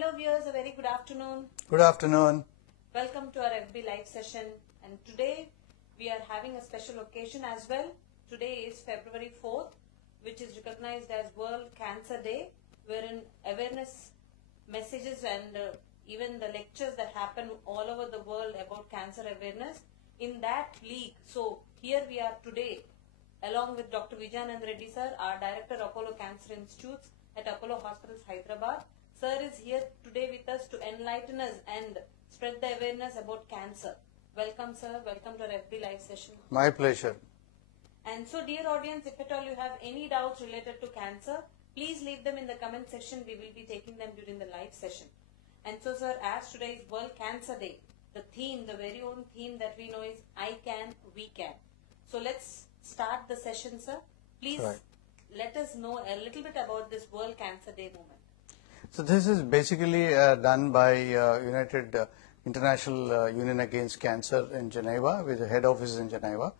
Hello viewers, a very good afternoon. Good afternoon. Welcome to our FB live session, and today we are having a special occasion as well. Today is February 4th, which is recognized as World Cancer Day, wherein awareness messages and even the lectures that happen all over the world about cancer awareness in that league. So here we are today along with Dr. Vijay and Reddy sir, our Director Apollo Cancer Institutes at Apollo Hospitals, Hyderabad. Sir is here today with us to enlighten us and spread the awareness about cancer. Welcome sir, welcome to our FB live session. My pleasure. And so dear audience, if at all you have any doubts related to cancer, please leave them in the comment section. We will be taking them during the live session. And so sir, as today is World Cancer Day, the theme, the very own theme that we know is I can, we can. So let's start the session, sir. Please let us know a little bit about this World Cancer Day movement. So this is basically done by United International Union Against Cancer in Geneva, with the head office in Geneva.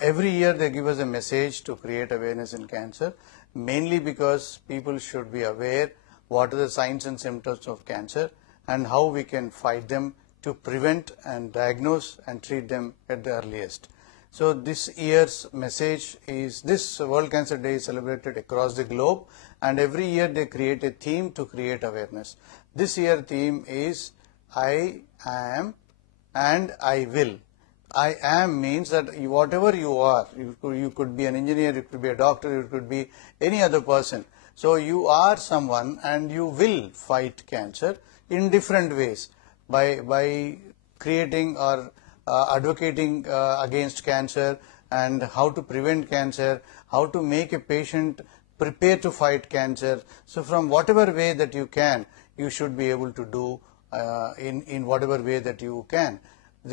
Every year they give us a message to create awareness in cancer, mainly because people should be aware what are the signs and symptoms of cancer and how we can fight them to prevent and diagnose and treat them at the earliest. So this year's message is, this World Cancer Day is celebrated across the globe, and every year they create a theme to create awareness. This year theme is I am and I will. I am means that whatever you are, you could be an engineer, you could be a doctor, you could be any other person. So you are someone and you will fight cancer in different ways by creating or advocating against cancer and how to prevent cancer, how to make a patient prepare to fight cancer. So from whatever way that you can, you should be able to do in whatever way that you can.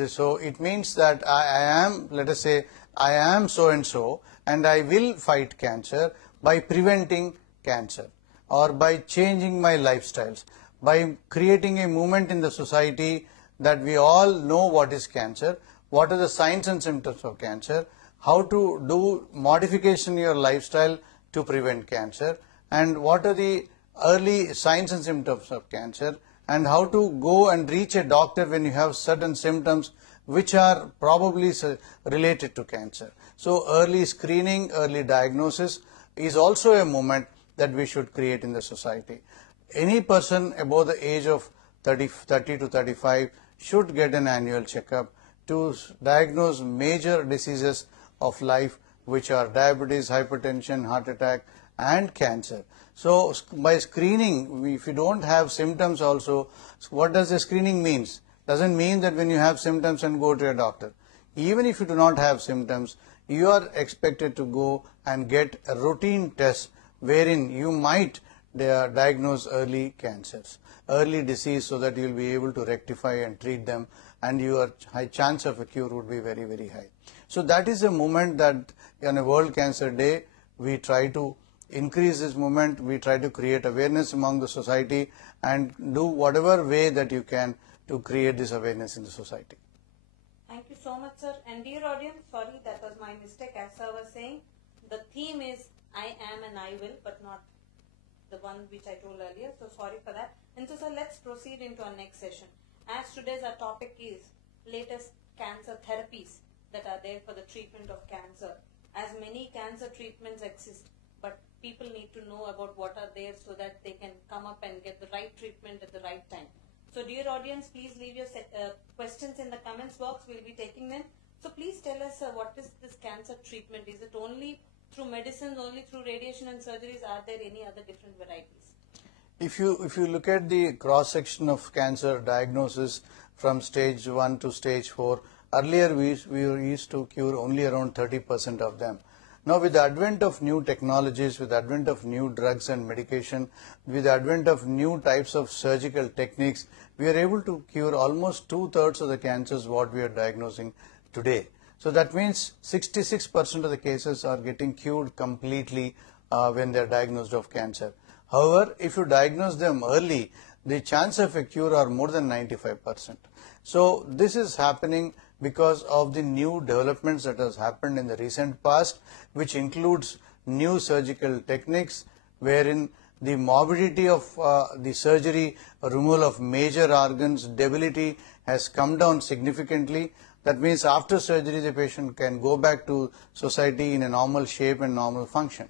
So it means that I am, let us say, I am so and so, and I will fight cancer by preventing cancer or by changing my lifestyles, by creating a movement in the society that we all know what is cancer, what are the signs and symptoms of cancer, how to do modification in your lifestyle to prevent cancer, and what are the early signs and symptoms of cancer, and how to go and reach a doctor when you have certain symptoms which are probably related to cancer. So early screening, early diagnosis is also a movement that we should create in the society. Any person above the age of 30 to 35 should get an annual checkup to diagnose major diseases of life, which are diabetes, hypertension, heart attack and cancer. So by screening, if you don't have symptoms also, what does the screening means? Doesn't mean that when you have symptoms and go to a doctor. Even if you do not have symptoms, you are expected to go and get a routine test wherein you might diagnose early cancers, early disease, so that you will be able to rectify and treat them, and your high chance of a cure would be very, very high. So that is a movement that on a World Cancer Day we try to increase this movement, we try to create awareness among the society and do whatever way that you can to create this awareness in the society. Thank you so much sir. And dear audience, sorry, that was my mistake. As sir was saying, the theme is I am and I will, but not the one which I told earlier, so sorry for that. And so sir, let's proceed into our next session. As today's our topic is latest cancer therapies that are there for the treatment of cancer. As many cancer treatments exist, but people need to know about what are there so that they can come up and get the right treatment at the right time. So dear audience, please leave your questions in the comments box. We'll be taking them. So please tell us what is this cancer treatment? Is it only through medicines, only through radiation and surgeries? Are there any other different varieties? If you look at the cross section of cancer diagnosis from stage 1 to stage 4, earlier we used to cure only around 30% of them. Now with the advent of new technologies, with the advent of new drugs and medication, with the advent of new types of surgical techniques, we are able to cure almost 2/3 of the cancers what we are diagnosing today. So that means 66% of the cases are getting cured completely when they are diagnosed of cancer. However, if you diagnose them early, the chance of a cure are more than 95%. So this is happening because of the new developments that has happened in the recent past, which includes new surgical techniques wherein the morbidity of the surgery, removal of major organs, debility has come down significantly. That means after surgery the patient can go back to society in a normal shape and normal function.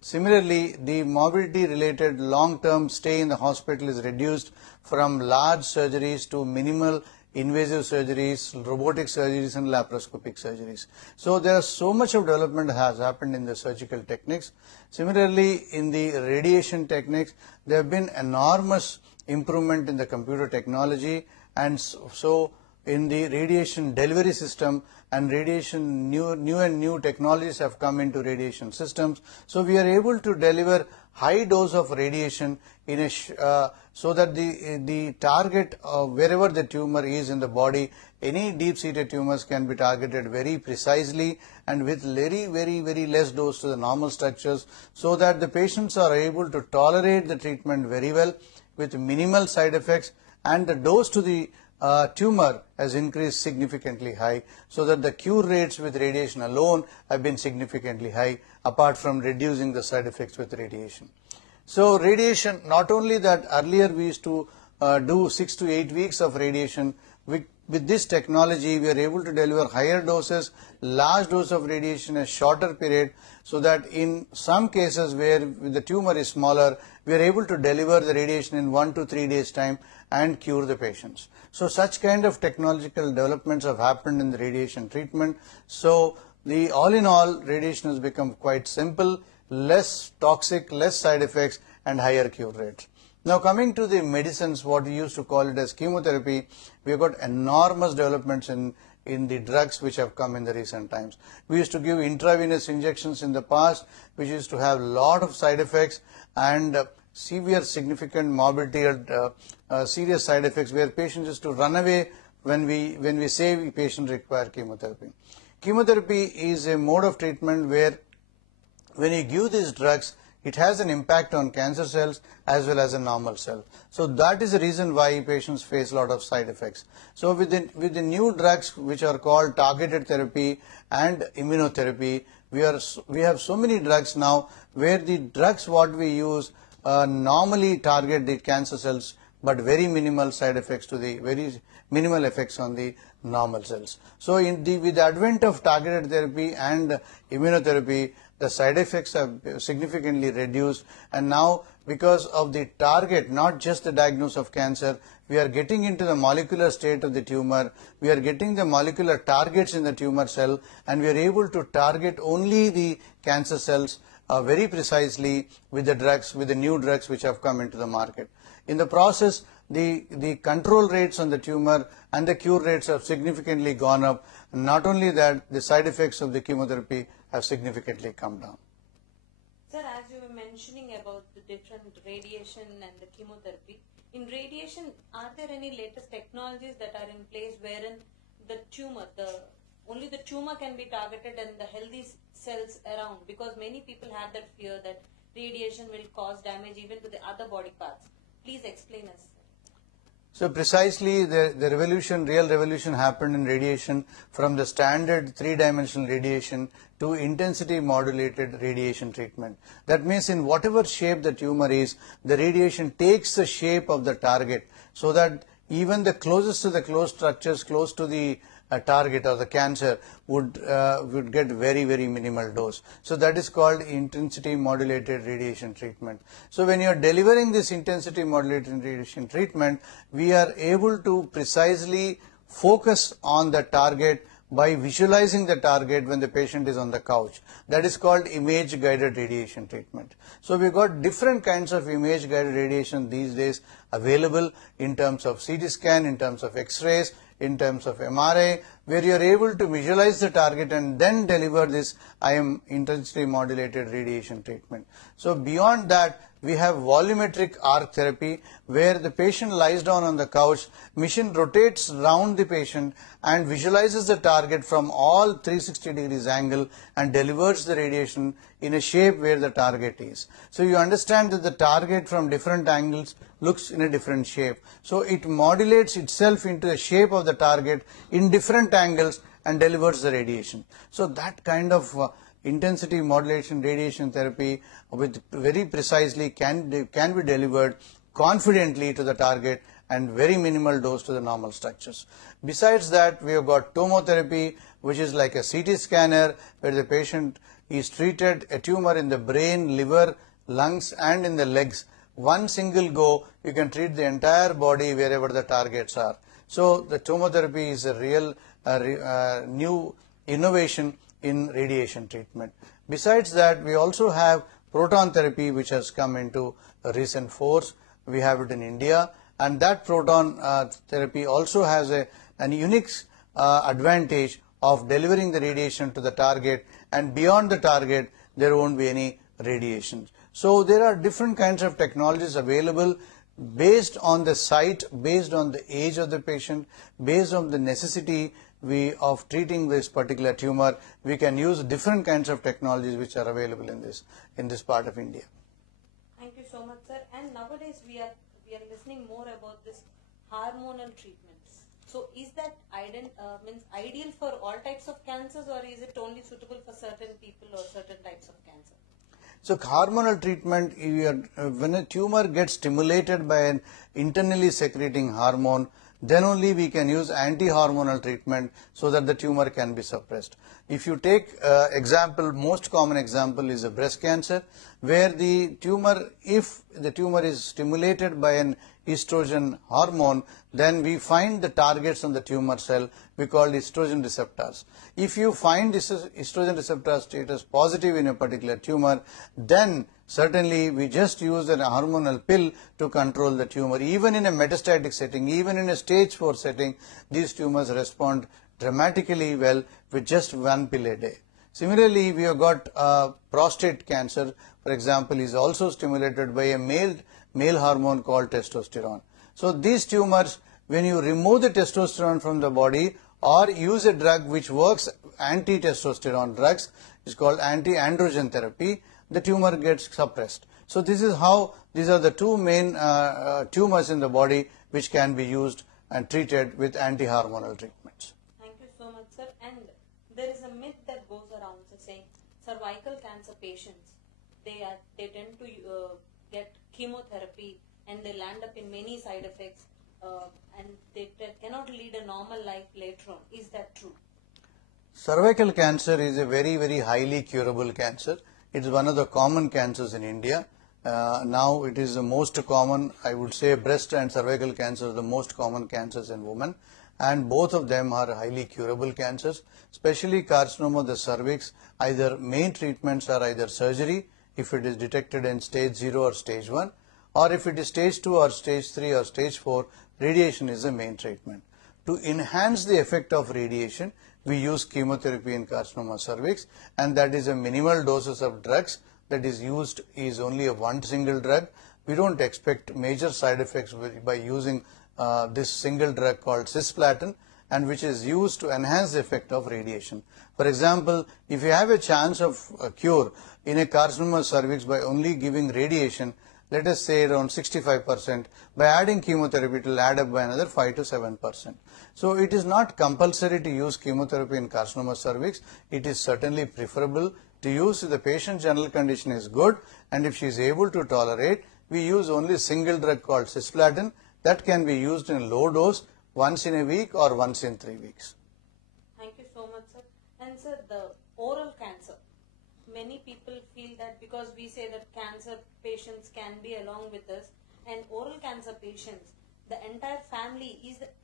Similarly, the morbidity related long-term stay in the hospital is reduced from large surgeries to minimal invasive surgeries, robotic surgeries and laparoscopic surgeries. So there is so much of development has happened in the surgical techniques. Similarly, in the radiation techniques, there have been enormous improvement in the computer technology, and so in the radiation delivery system and radiation new technologies have come into radiation systems. So we are able to deliver high dose of radiation in a so that the target wherever the tumor is in the body, any deep-seated tumors can be targeted very precisely and with very less dose to the normal structures, so that the patients are able to tolerate the treatment very well with minimal side effects, and the dose to the tumor has increased significantly high, so that the cure rates with radiation alone have been significantly high, apart from reducing the side effects with radiation. So radiation, not only that earlier we used to do 6 to 8 weeks of radiation, with this technology we are able to deliver higher doses, large dose of radiation in a shorter period, so that in some cases where the tumor is smaller, we are able to deliver the radiation in 1 to 3 days time and cure the patients. So such kind of technological developments have happened in the radiation treatment. So all in all, radiation has become quite simple, less toxic, less side effects and higher cure rates. Now coming to the medicines, what we used to call it as chemotherapy, we have got enormous developments in the drugs which have come in the recent times. We used to give intravenous injections in the past, which used to have lot of side effects and severe significant morbidity and serious side effects, where patients used to run away when we say patients require chemotherapy. Chemotherapy is a mode of treatment where when you give these drugs, it has an impact on cancer cells as well as a normal cell. So that is the reason why patients face a lot of side effects. So with the new drugs which are called targeted therapy and immunotherapy, we have so many drugs now where the drugs what we use normally target the cancer cells, but very minimal side effects to the very minimal effects on the normal cells. So with the advent of targeted therapy and immunotherapy, the side effects have significantly reduced, and now because of the target, not just the diagnosis of cancer, we are getting into the molecular state of the tumor, we are getting the molecular targets in the tumor cell, and we are able to target only the cancer cells very precisely with the new drugs which have come into the market. In the process, the control rates on the tumor and the cure rates have significantly gone up. Not only that, the side effects of the chemotherapy have significantly come down. Sir, as you were mentioning about the different radiation and the chemotherapy, in radiation, are there any latest technologies that are in place wherein the tumor, only the tumor can be targeted and the healthy cells around? Because many people have that fear that radiation will cause damage even to the other body parts. Please explain us. So precisely the real revolution happened in radiation from the standard 3-dimensional radiation to intensity modulated radiation treatment. That means in whatever shape the tumor is, the radiation takes the shape of the target, so that even the closest to the closed structures close to the target or the cancer would get very minimal dose. So that is called intensity modulated radiation treatment. So when you are delivering this intensity modulated radiation treatment, we are able to precisely focus on the target by visualizing the target when the patient is on the couch. That is called image guided radiation treatment. So we've got different kinds of image guided radiation these days available in terms of CT scan, in terms of X-rays, in terms of MRI, where you are able to visualize the target and then deliver this intensity modulated radiation treatment. So beyond that, we have volumetric arc therapy, where the patient lies down on the couch, machine rotates round the patient and visualizes the target from all 360 degrees angle and delivers the radiation in a shape where the target is. So you understand that the target from different angles looks in a different shape. So it modulates itself into the shape of the target in different angles and delivers the radiation. So that kind of intensity modulation radiation therapy with very precisely can be delivered confidently to the target and very minimal dose to the normal structures. Besides that, we have got tomotherapy, which is like a CT scanner where the patient is treated a tumor in the brain, liver, lungs and in the legs. One single go, you can treat the entire body wherever the targets are. So the tomotherapy is a real new innovation in radiation treatment. Besides that, we also have proton therapy, which has come into recent force. We have it in India, and that proton therapy also has an unique advantage of delivering the radiation to the target, and beyond the target there won't be any radiation. So there are different kinds of technologies available based on the site, based on the age of the patient, based on the necessity of treating this particular tumor. We can use different kinds of technologies which are available in this part of India. Thank you so much, sir. And nowadays we are listening more about this hormonal treatments. So is that ideal for all types of cancers, or is it only suitable for certain people or certain types of cancer? So hormonal treatment, when a tumor gets stimulated by an internally secreting hormone, then only we can use anti-hormonal treatment so that the tumor can be suppressed. If you take example, most common example is a breast cancer, where the tumor, if the tumor is stimulated by an estrogen hormone, then we find the targets on the tumor cell we call estrogen receptors. If you find this estrogen receptor status positive in a particular tumor, then certainly we just use an hormonal pill to control the tumor. Even in a metastatic setting, even in a stage 4 setting, these tumors respond dramatically well with just one pill a day. Similarly, we have got prostate cancer, for example, is also stimulated by a male hormone called testosterone. So these tumors, when you remove the testosterone from the body or use a drug which works anti-testosterone drugs, is called Anti-Androgen Therapy, the tumor gets suppressed. So this is how, these are the two main tumors in the body which can be used and treated with anti-hormonal treatments. Thank you so much, sir. And there is a myth that goes around saying cervical cancer patients, they tend to get chemotherapy and they land up in many side effects and they cannot lead a normal life later on. Is that true? Cervical cancer is a very, very highly curable cancer. It is one of the common cancers in India. Now it is the most common, I would say breast and cervical cancer are the most common cancers in women, and both of them are highly curable cancers. Especially carcinoma of the cervix, either main treatments are either surgery if it is detected in stage 0 or stage 1, or if it is stage 2 or stage 3 or stage 4, radiation is the main treatment. To enhance the effect of radiation, we use chemotherapy in carcinoma cervix, and that is a minimal doses of drugs that is used is only a one single drug. We don't expect major side effects by using this single drug called cisplatin, and which is used to enhance the effect of radiation. For example, if you have a chance of a cure in a carcinoma cervix by only giving radiation, let us say around 65%, by adding chemotherapy it will add up by another 5 to 7%. So it is not compulsory to use chemotherapy in carcinoma cervix. It is certainly preferable to use if the patient's general condition is good, and if she is able to tolerate, we use only single drug called cisplatin that can be used in low dose once in a week or once in 3 weeks. Thank you so much, sir. And sir, the oral cancer, many people feel that because we say that cancer patients can be along with us, and oral cancer patients, the entire family,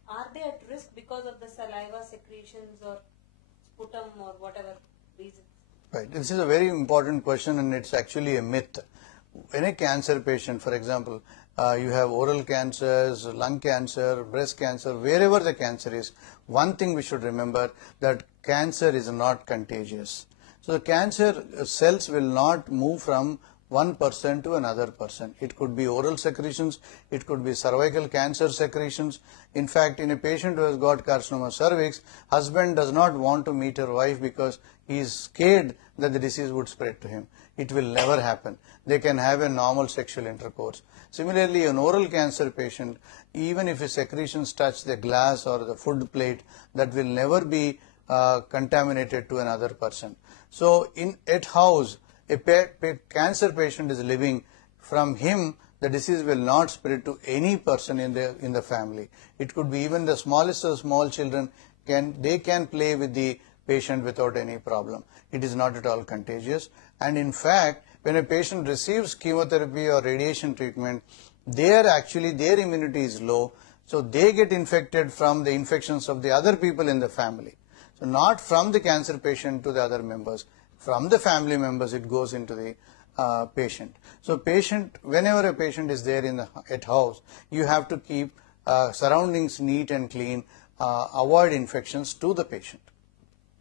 are they at risk because of the saliva secretions or sputum or whatever reasons? Right. This is a very important question, and it's actually a myth. In a cancer patient, for example, you have oral cancers, lung cancer, breast cancer, wherever the cancer is, one thing we should remember, that cancer is not contagious. So the cancer cells will not move from one person to another person. It could be oral secretions, it could be cervical cancer secretions. In fact, in a patient who has got carcinoma cervix, husband does not want to meet her wife because he is scared that the disease would spread to him. It will never happen. They can have a normal sexual intercourse. Similarly, an oral cancer patient, even if his secretions touch the glass or the food plate, that will never be contaminated to another person. So at house, a cancer patient is living, from him the disease will not spread to any person in the family. It could be even the smallest of small children, they can play with the patient without any problem. It is not at all contagious. And in fact, when a patient receives chemotherapy or radiation treatment, their immunity is low, so they get infected from the infections of the other people in the family. So not from the cancer patient to the other members, from the family members it goes into the patient. So whenever a patient is there at house, you have to keep surroundings neat and clean, avoid infections to the patient.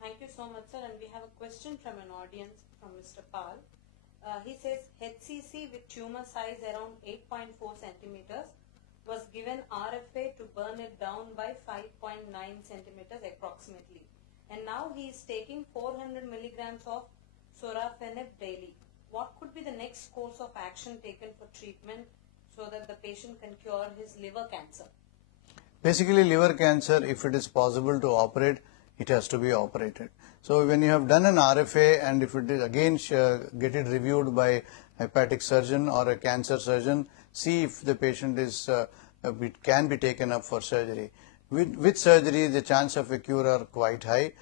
Thank you so much, sir. And we have a question from an audience from Mr. Pal. He says HCC with tumor size around 8.4 centimeters was given RFA to burn it down by 5.9 centimeters approximately. And now he is taking 400 milligrams of sorafenib daily. What could be the next course of action taken for treatment so that the patient can cure his liver cancer? Basically, liver cancer, if it is possible to operate, it has to be operated. So when you have done an RFA and if it is again get it reviewed by a hepatic surgeon or a cancer surgeon, see if the patient can be taken up for surgery. With surgery, the chance of a cure are quite high.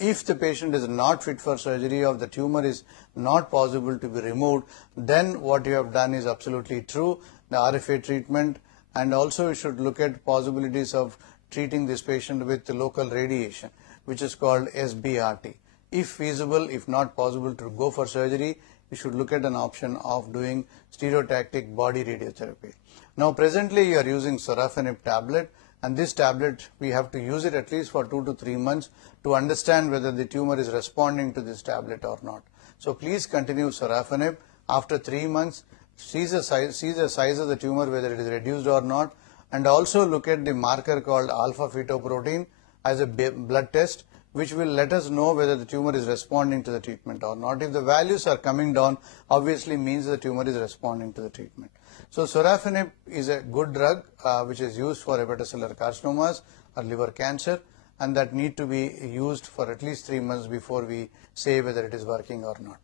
If the patient is not fit for surgery or the tumor is not possible to be removed, then what you have done is absolutely true, the RFA treatment, and also you should look at possibilities of treating this patient with local radiation, which is called SBRT. If feasible, if not possible to go for surgery, you should look at an option of doing stereotactic body radiotherapy. Now presently you are using sorafenib tablet, and this tablet we have to use it at least for 2 to 3 months to understand whether the tumor is responding to this tablet or not. So please continue sorafenib. After 3 months, see the size of the tumor, whether it is reduced or not, and also look at the marker called alpha fetoprotein as a blood test, which will let us know whether the tumor is responding to the treatment or not. If the values are coming down, obviously means the tumor is responding to the treatment. So sorafenib is a good drug which is used for hepatocellular carcinomas or liver cancer, and that need to be used for at least 3 months before we say whether it is working or not.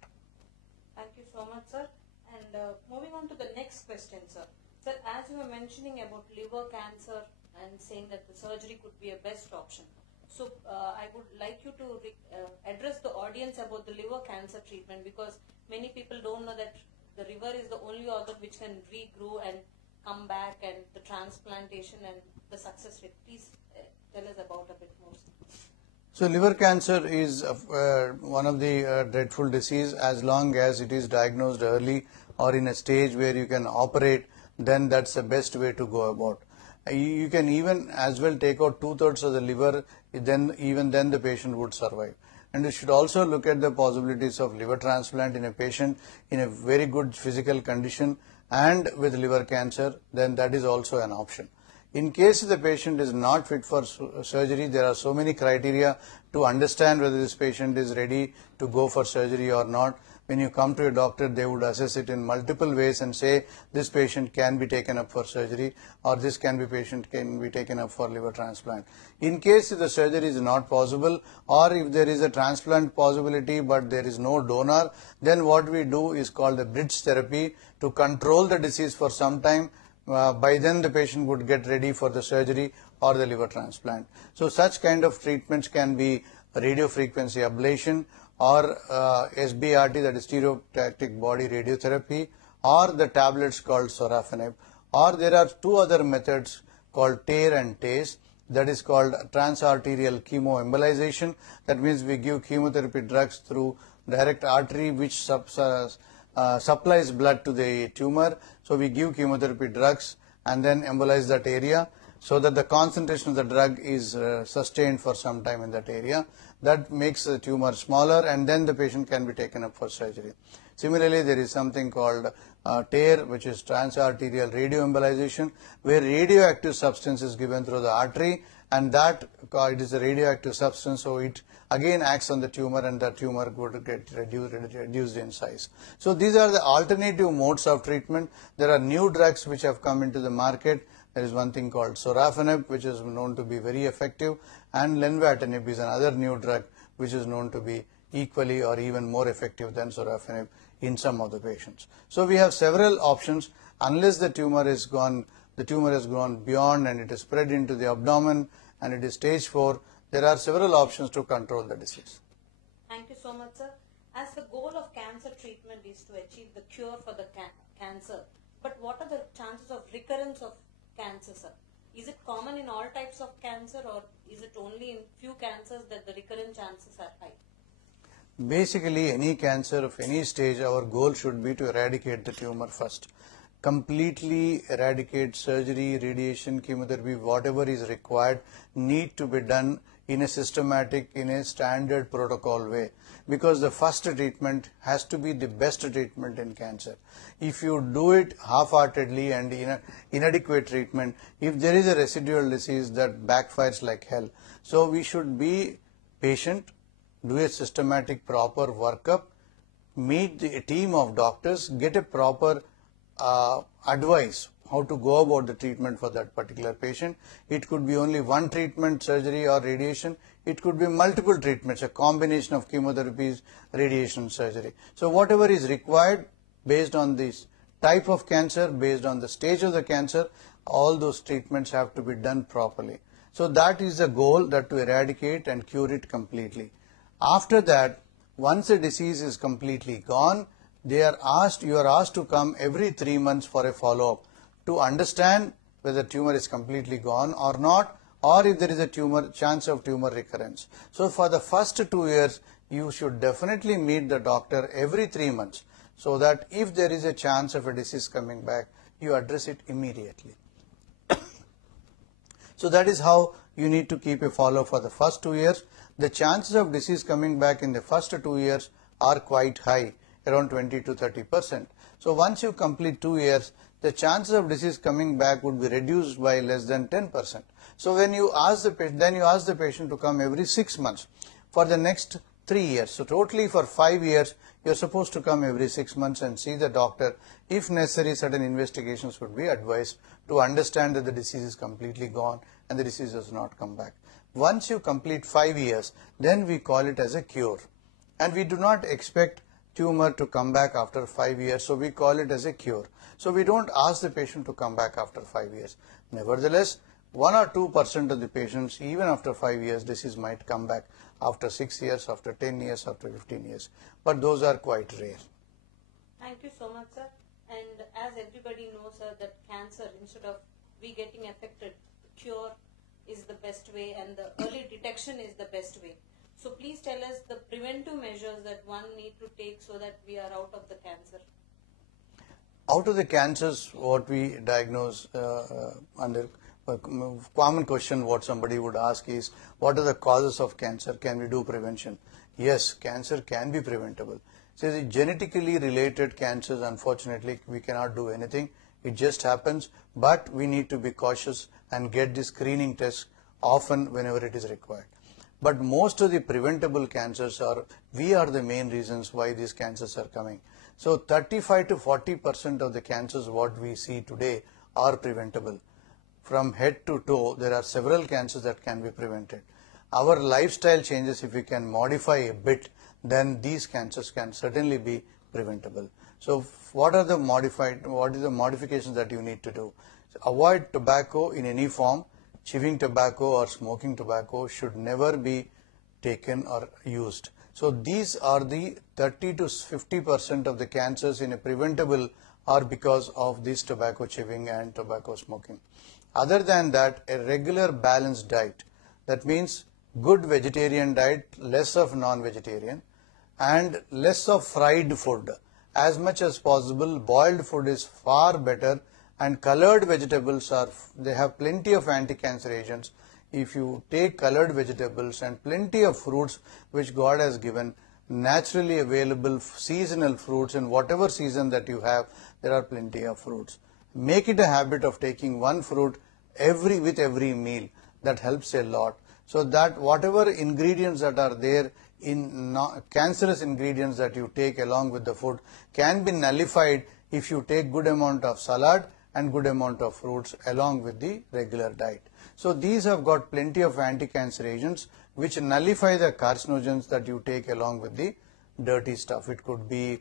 Thank you so much, sir. And moving on to the next question, sir. Sir, as you were mentioning about liver cancer and saying that the surgery could be a best option. So I would like you to address the audience about the liver cancer treatment, because many people don't know that the liver is the only organ which can regrow and come back, and the transplantation and the success rate. Please tell us about a bit more. So liver cancer is one of the dreadful disease. As long as it is diagnosed early or in a stage where you can operate, then that's the best way to go about. You can even as well take out 2/3 of the liver, even then the patient would survive. And you should also look at the possibilities of liver transplant in a patient in a very good physical condition and with liver cancer, then that is also an option. In case the patient is not fit for surgery, there are so many criteria to understand whether this patient is ready to go for surgery or not. When you come to a doctor, they would assess it in multiple ways and say this patient can be taken up for surgery, or this patient can be taken up for liver transplant. In case the surgery is not possible, or if there is a transplant possibility but there is no donor, then what we do is called the bridge therapy to control the disease for some time. By then the patient would get ready for the surgery or the liver transplant. So such kind of treatments can be radiofrequency ablation, or SBRT, that is stereotactic body radiotherapy, or the tablets called sorafenib, or there are 2 other methods called TARE and TACE, that is called transarterial chemoembolization. That means we give chemotherapy drugs through direct artery which supplies blood to the tumor. So we give chemotherapy drugs and then embolize that area so that the concentration of the drug is sustained for some time in that area. That makes the tumor smaller, and then the patient can be taken up for surgery. Similarly, there is something called TARE, which is transarterial radioembolization, where radioactive substance is given through the artery, and that it is a radioactive substance, so it again acts on the tumor, and the tumor would get reduced in size. So these are the alternative modes of treatment. There are new drugs which have come into the market. There is one thing called sorafenib, which is known to be very effective, and lenvatinib is another new drug which is known to be equally or even more effective than sorafenib in some of the patients. So we have several options. Unless the tumor has gone beyond and it is spread into the abdomen and it is stage 4, there are several options to control the disease. Thank you so much, sir. As the goal of cancer treatment is to achieve the cure for the cancer, but what are the chances of recurrence of cancer, sir? Is it common in all types of cancer, or is it only in few cancers that the recurrent chances are high? Basically, any cancer of any stage, our goal should be to eradicate the tumor first. Completely eradicate. Surgery, radiation, chemotherapy, whatever is required need to be done in a systematic, in a standard protocol way, because the first treatment has to be the best treatment in cancer. If you do it half-heartedly and in inadequate treatment, if there is a residual disease, that backfires like hell. So we should be patient, do a systematic proper workup, meet the team of doctors, get a proper advice how to go about the treatment for that particular patient. It could be only one treatment, surgery or radiation. It could be multiple treatments, a combination of chemotherapies, radiation, surgery. So whatever is required based on this type of cancer, based on the stage of the cancer, all those treatments have to be done properly. So that is the goal, that to eradicate and cure it completely. After that, once the disease is completely gone, you are asked to come every 3 months for a follow-up to understand whether the tumor is completely gone or not, or if there is a chance of tumor recurrence. So for the first 2 years, you should definitely meet the doctor every 3 months, so that if there is a chance of a disease coming back, you address it immediately. So that is how you need to keep a follow-up for the first 2 years. The chances of disease coming back in the first 2 years are quite high, around 20 to 30%. So once you complete 2 years, the chances of disease coming back would be reduced by less than 10%. So when you ask the patient, then you ask the patient to come every 6 months for the next 3 years. So totally for 5 years, you are supposed to come every 6 months and see the doctor. If necessary, certain investigations would be advised to understand that the disease is completely gone and the disease does not come back. Once you complete 5 years, then we call it as a cure. And we do not expect tumor to come back after 5 years, so we call it as a cure. So we don't ask the patient to come back after 5 years. Nevertheless, 1 or 2% of the patients, even after 5 years, disease might come back after 6 years, after 10 years, after 15 years. But those are quite rare. Thank you so much, sir. And as everybody knows, sir, that cancer, instead of we getting affected, cure is the best way and the early detection is the best way. So please tell us the preventive measures that one need to take so that we are out of the cancer. Out of the cancers, what we diagnose under a common question what somebody would ask is, what are the causes of cancer? Can we do prevention? Yes, cancer can be preventable. So the genetically related cancers, unfortunately, we cannot do anything. It just happens, but we need to be cautious and get the screening test often whenever it is required. But most of the preventable cancers we are the main reasons why these cancers are coming. So 35 to 40% of the cancers what we see today are preventable. From head to toe, there are several cancers that can be prevented. Our lifestyle changes, if we can modify a bit, then these cancers can certainly be preventable. So what is the modifications that you need to do? So avoid tobacco in any form. Chewing tobacco or smoking tobacco should never be taken or used. So these are the 30 to 50% of the cancers in a preventable are because of this tobacco chewing and tobacco smoking. Other than that, a regular balanced diet, that means good vegetarian diet, less of non-vegetarian, and less of fried food. As much as possible, boiled food is far better, and colored vegetables they have plenty of anti-cancer agents. If you take colored vegetables and plenty of fruits which God has given, naturally available seasonal fruits, in whatever season that you have, there are plenty of fruits. Make it a habit of taking one fruit with every meal. That helps a lot. So that whatever ingredients that are there in cancerous ingredients that you take along with the food can be nullified if you take good amount of salad and good amount of fruits along with the regular diet. So these have got plenty of anti-cancer agents which nullify the carcinogens that you take along with the dirty stuff. It could be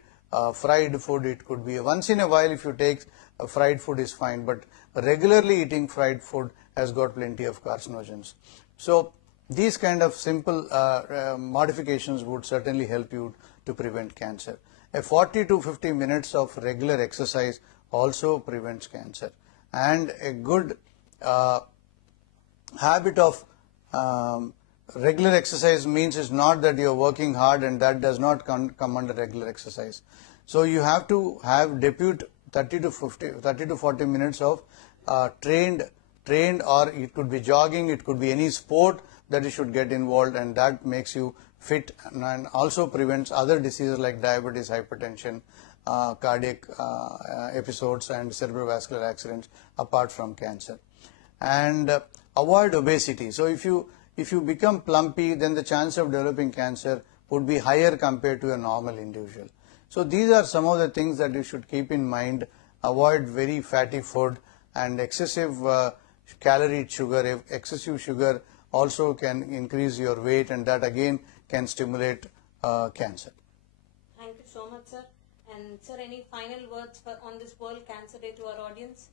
fried food, it could be once in a while if you take fried food is fine, but regularly eating fried food has got plenty of carcinogens. So these kind of simple modifications would certainly help you to prevent cancer. A 40 to 50 minutes of regular exercise also prevents cancer, and a good habit of regular exercise means is not that you are working hard, and that does not come under regular exercise. So you have to have depute 30 to 40 minutes of trained, or it could be jogging, it could be any sport that you should get involved, and that makes you fit and also prevents other diseases like diabetes, hypertension, cardiac episodes and cerebrovascular accidents apart from cancer. And avoid obesity. So if you become plumpy, then the chance of developing cancer would be higher compared to a normal individual. So these are some of the things that you should keep in mind. Avoid very fatty food and excessive calorie sugar. Excessive sugar also can increase your weight, and that again can stimulate cancer. Thank you so much, sir. And sir, any final words on this World Cancer Day to our audience?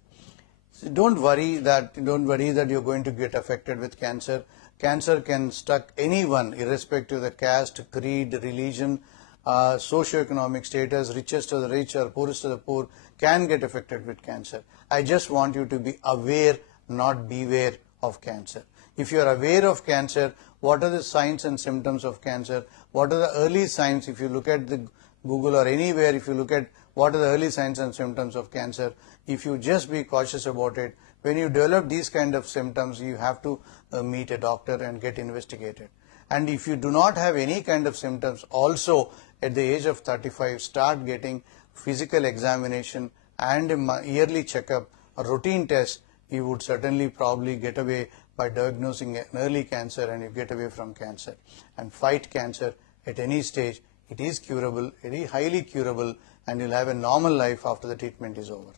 So don't worry that you're going to get affected with cancer. Cancer can struck anyone, irrespective of the caste, creed, religion, socioeconomic status. Richest of the rich or poorest of the poor can get affected with cancer. I just want you to be aware, not beware of cancer. If you are aware of cancer, what are the signs and symptoms of cancer? What are the early signs? If you look at the Google or anywhere, if you look at what are the early signs and symptoms of cancer, if you just be cautious about it, when you develop these kind of symptoms, you have to meet a doctor and get investigated. And if you do not have any kind of symptoms, also at the age of 35, start getting physical examination and a yearly checkup, a routine test. You would certainly probably get away by diagnosing an early cancer, and you get away from cancer. And fight cancer at any stage. It is curable, it is highly curable, and you'll have a normal life after the treatment is over.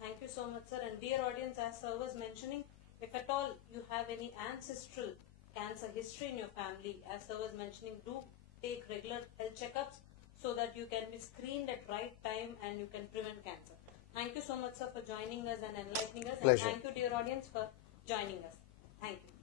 Thank you so much, sir. And dear audience, as sir was mentioning, if at all you have any ancestral cancer history in your family, as sir was mentioning, do take regular health checkups so that you can be screened at right time and you can prevent cancer. Thank you so much, sir, for joining us and enlightening us. Pleasure. And thank you, dear audience, for joining us. Thank you.